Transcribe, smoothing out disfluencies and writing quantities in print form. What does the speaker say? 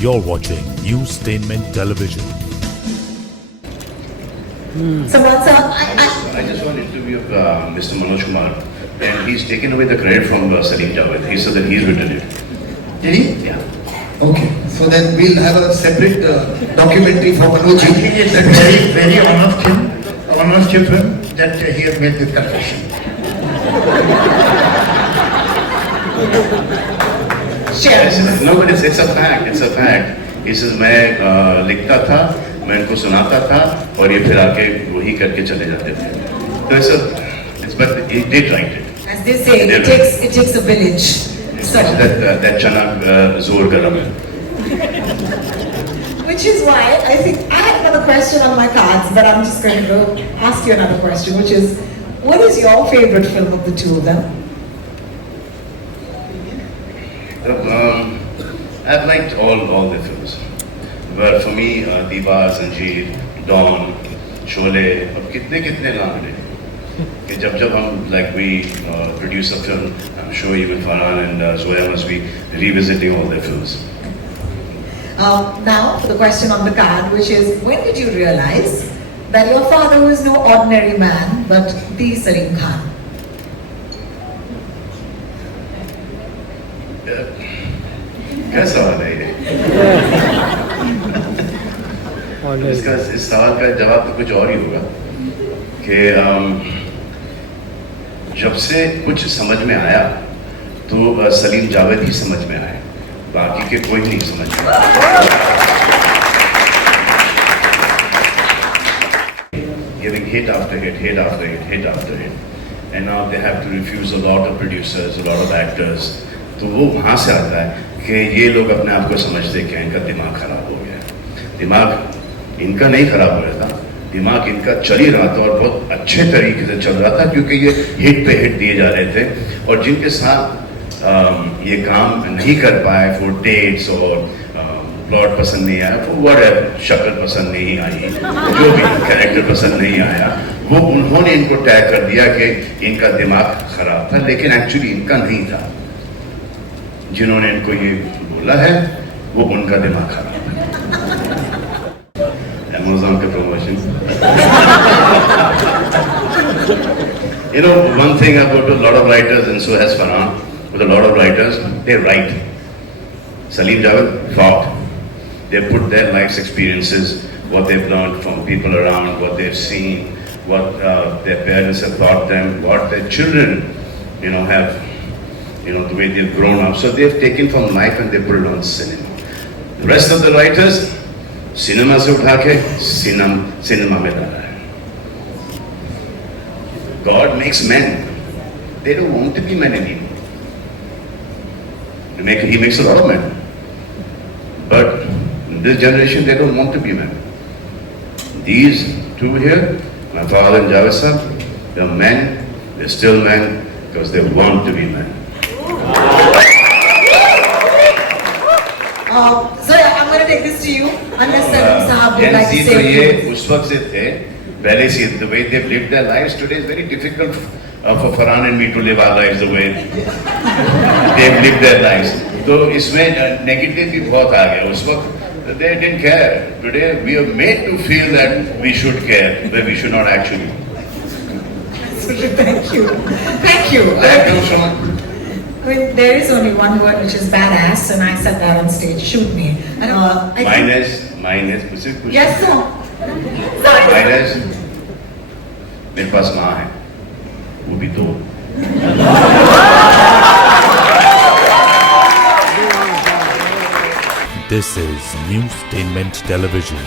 You're watching Newstainment Television. So what's up? I just want to interview Mr. Manoj Kumar, and he's taken away the credit from Salim Javed. He said that he's written it. Did he? Yeah. Okay. So then we'll have a separate documentary for Manoj. I think it's a very, very honest of him that he has made this confession. Share. No, but it's a fact. It's a fact. He says मैं लिखता था, मैं इनको सुनाता था, और ये फिर आके वही करके चले जाते थे. तो it's but he did write it. As they say, it takes a village. So, That chana zor garam hai. which is why I think I have another question on my cards, but I'm just going to go ask you another question, which is, what is your favorite film of the two of them? I've liked all the films, but for me, Diva, Zanjeer, Dawn, Sholay, अब कितने नाम हैं कि जब हम we produce a film, I'm sure even Farhan and Zoya must be revisiting all their films. Now, for the question on the card, which is, when did you realize that your father was no ordinary man, but the Salim Khan? क्या सवाल है ये? इस सवाल का जवाब तो कुछ और ही होगा कि जब से कुछ समझ में आया तो सलीम जावेद ही समझ में आया, बाकी के कोई नहीं समझ में आया. Giving hit after hit, hit after hit, hit after hit, and now they have to refuse a lot of producers, a lot of actors. तो वो वहाँ से आता है कि ये लोग अपने आप को समझते कि इनका दिमाग खराब हो गया है. दिमाग इनका नहीं खराब हो रहा था, दिमाग इनका चल ही रहा था और बहुत अच्छे तरीके से चल रहा था, क्योंकि ये हिट पे हिट दिए जा रहे थे, और जिनके साथ ये काम नहीं कर पाए फॉर डेट्स और प्लॉट पसंद नहीं आया, व्हाटएवर, शक्ल पसंद नहीं आई, जो भी कैरेक्टर पसंद नहीं आया, वो उन्होंने इनको टैग कर दिया कि इनका दिमाग खराब था, लेकिन एक्चुअली इनका नहीं था. जिन्होंने इनको ये बोला है वो उनका दिमाग खराब है. Amazon का promotion. You know, one thing about a lot of writers, and so has Farhan, with a lot of writers, they write. Salim Javed thought. They put their life's experiences, what they've learned from people around, what they've seen, what their parents have taught them, what their children, have, the way they've grown up. So they've taken from life and they put it on cinema. The rest of the writers, cinema se utha ke cinema mein dala hai. God makes men. They don't want to be men anymore. He makes a lot of men. But in this generation, they don't want to be men. These two here, my father and Javed sir, they're men, they're still men, because they want to be men. So I'm going to take this to you, unless Salim Sahab would like to तो say a ये few. उस वक्त से थे, पहले से the way they've lived their lives today is very difficult for Farhan and me to live our lives the way they've lived their lives. तो इसमें negative भी बहुत आ गया. उस वक्त they didn't care. Today we are made to feel that we should care, but we should not actually. Thank you. Thank you. That comes from. I mean, there is only one word which is badass, and I said that on stage. Shoot me. And, Mine is मुझसे कुछ. Yes, sir. Sorry. Mine is मेरे पास माँ है, वो भी दो. This is Newstainment Television.